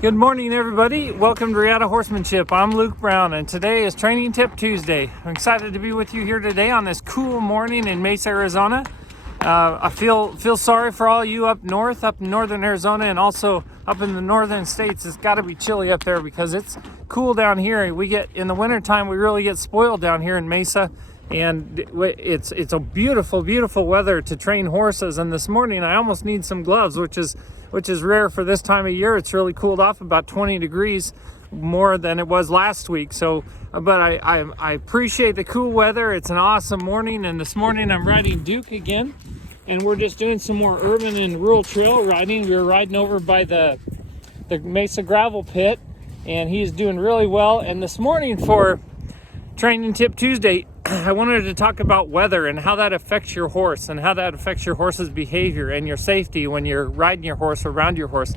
Good morning, everybody. Welcome to Reactivity Horsemanship. I'm Luke Brown, and today is Training Tip Tuesday. I'm excited to be with you here today on this cool morning in Mesa, Arizona. I feel sorry for all you up north, up in northern Arizona, and also up in the northern states. It's got to be chilly up there because it's cool down here. We get in the wintertime, we really get spoiled down here in Mesa, and it's a beautiful, beautiful weather to train horses. And this morning, I almost need some gloves, which is rare for this time of year. It's really cooled off about 20 degrees more than it was last week. So, but I appreciate the cool weather. It's an awesome morning, and this morning I'm riding Duke again, and we're just doing some more urban and rural trail riding. We were riding over by the Mesa gravel pit, and he's doing really well. And this morning for Training Tip Tuesday, I wanted to talk about weather and how that affects your horse and how that affects your horse's behavior and your safety when you're riding your horse or around your horse.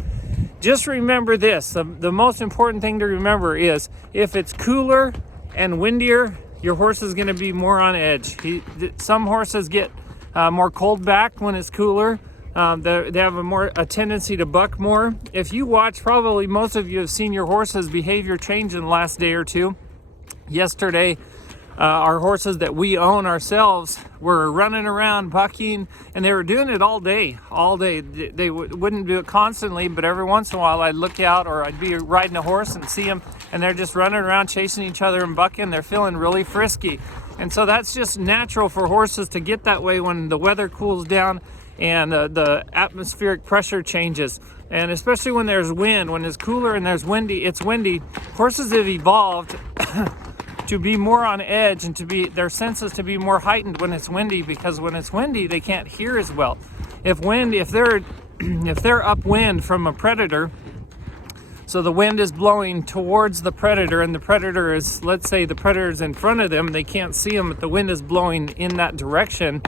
Just remember this, the most important thing to remember is if it's cooler and windier, your horse is going to be more on edge. Some horses get more cold back when it's cooler. They have a tendency to buck more. If you watch, probably most of you have seen your horse's behavior change in the last day or two. Yesterday, our horses that we own ourselves were running around bucking, and they were doing it all day. They wouldn't do it constantly, but every once in a while I'd look out, or I'd be riding a horse and see them, and they're just running around chasing each other and bucking. They're feeling really frisky. And so that's just natural for horses to get that way when the weather cools down and the atmospheric pressure changes. And especially when there's wind, when it's cooler and it's windy, horses have evolved to be more on edge and their senses to be more heightened when it's windy, because when it's windy they can't hear as well. If they're upwind from a predator, so the wind is blowing towards the predator, and the predator is, let's say the predator is in front of them, they can't see them, but the wind is blowing in that direction,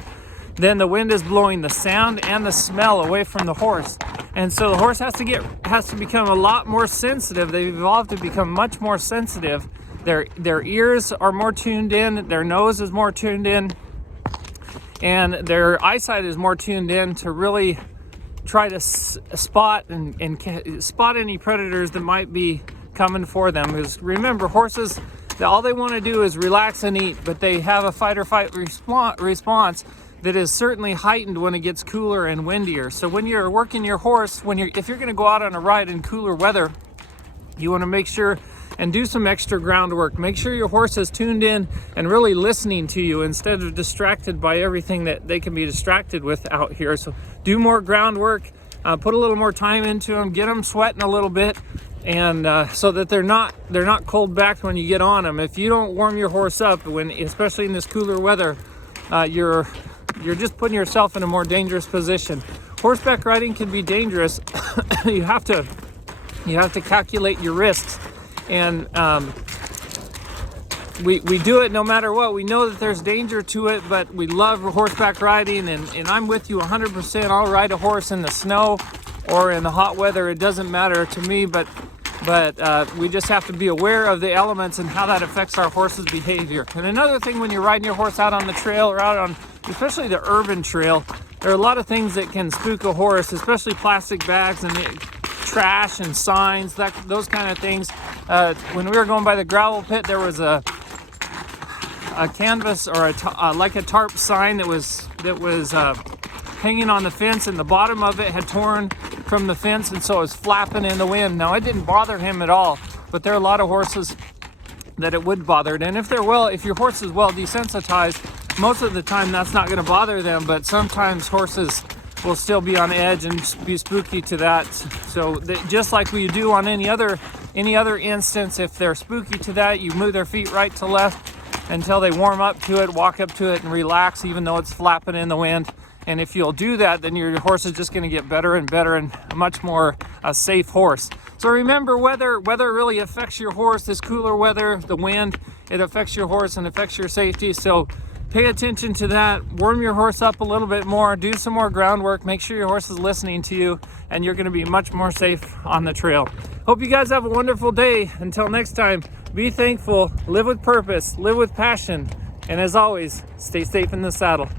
then the wind is blowing the sound and the smell away from the horse. And so the horse has to become a lot more sensitive. They've evolved to become much more sensitive. Their ears are more tuned in, their nose is more tuned in, and their eyesight is more tuned in to really try to spot and spot any predators that might be coming for them. Because remember, horses, all they want to do is relax and eat, but they have a fight or flight response that is certainly heightened when it gets cooler and windier. So when you're working your horse, if you're going to go out on a ride in cooler weather, you want to make sure and do some extra groundwork. Make sure your horse is tuned in and really listening to you instead of distracted by everything that they can be distracted with out here. So do more groundwork, put a little more time into them, get them sweating a little bit, and so that they're not cold backed when you get on them. If you don't warm your horse up, especially in this cooler weather, you're just putting yourself in a more dangerous position. Horseback riding can be dangerous. You have to calculate your risks. And we do it no matter what. We know that there's danger to it, but we love horseback riding, and I'm with you 100%. I'll ride a horse in the snow or in the hot weather. It doesn't matter to me, but we just have to be aware of the elements and how that affects our horse's behavior. And another thing, when you're riding your horse out on the trail or out on especially the urban trail, there are a lot of things that can spook a horse, especially plastic bags and trash and signs, those kind of things. When we were going by the gravel pit, there was a canvas or like a tarp sign that was hanging on the fence, and the bottom of it had torn from the fence, and so it was flapping in the wind. Now, it didn't bother him at all, but there are a lot of horses that it would bother. And if your horse is well desensitized, most of the time that's not going to bother them, but sometimes horses will still be on edge and be spooky to that. So just like we do on any other instance, if they're spooky to that, you move their feet right to left until they warm up to it, walk up to it and relax, even though it's flapping in the wind. And if you'll do that, then your horse is just going to get better and better and a much more safe horse. So remember, weather really affects your horse. This cooler weather, the wind, it affects your horse and affects your safety. So pay attention to that. Warm your horse up a little bit more. Do some more groundwork. Make sure your horse is listening to you, and you're going to be much more safe on the trail. Hope you guys have a wonderful day. Until next time, be thankful, live with purpose, live with passion, and as always, stay safe in the saddle.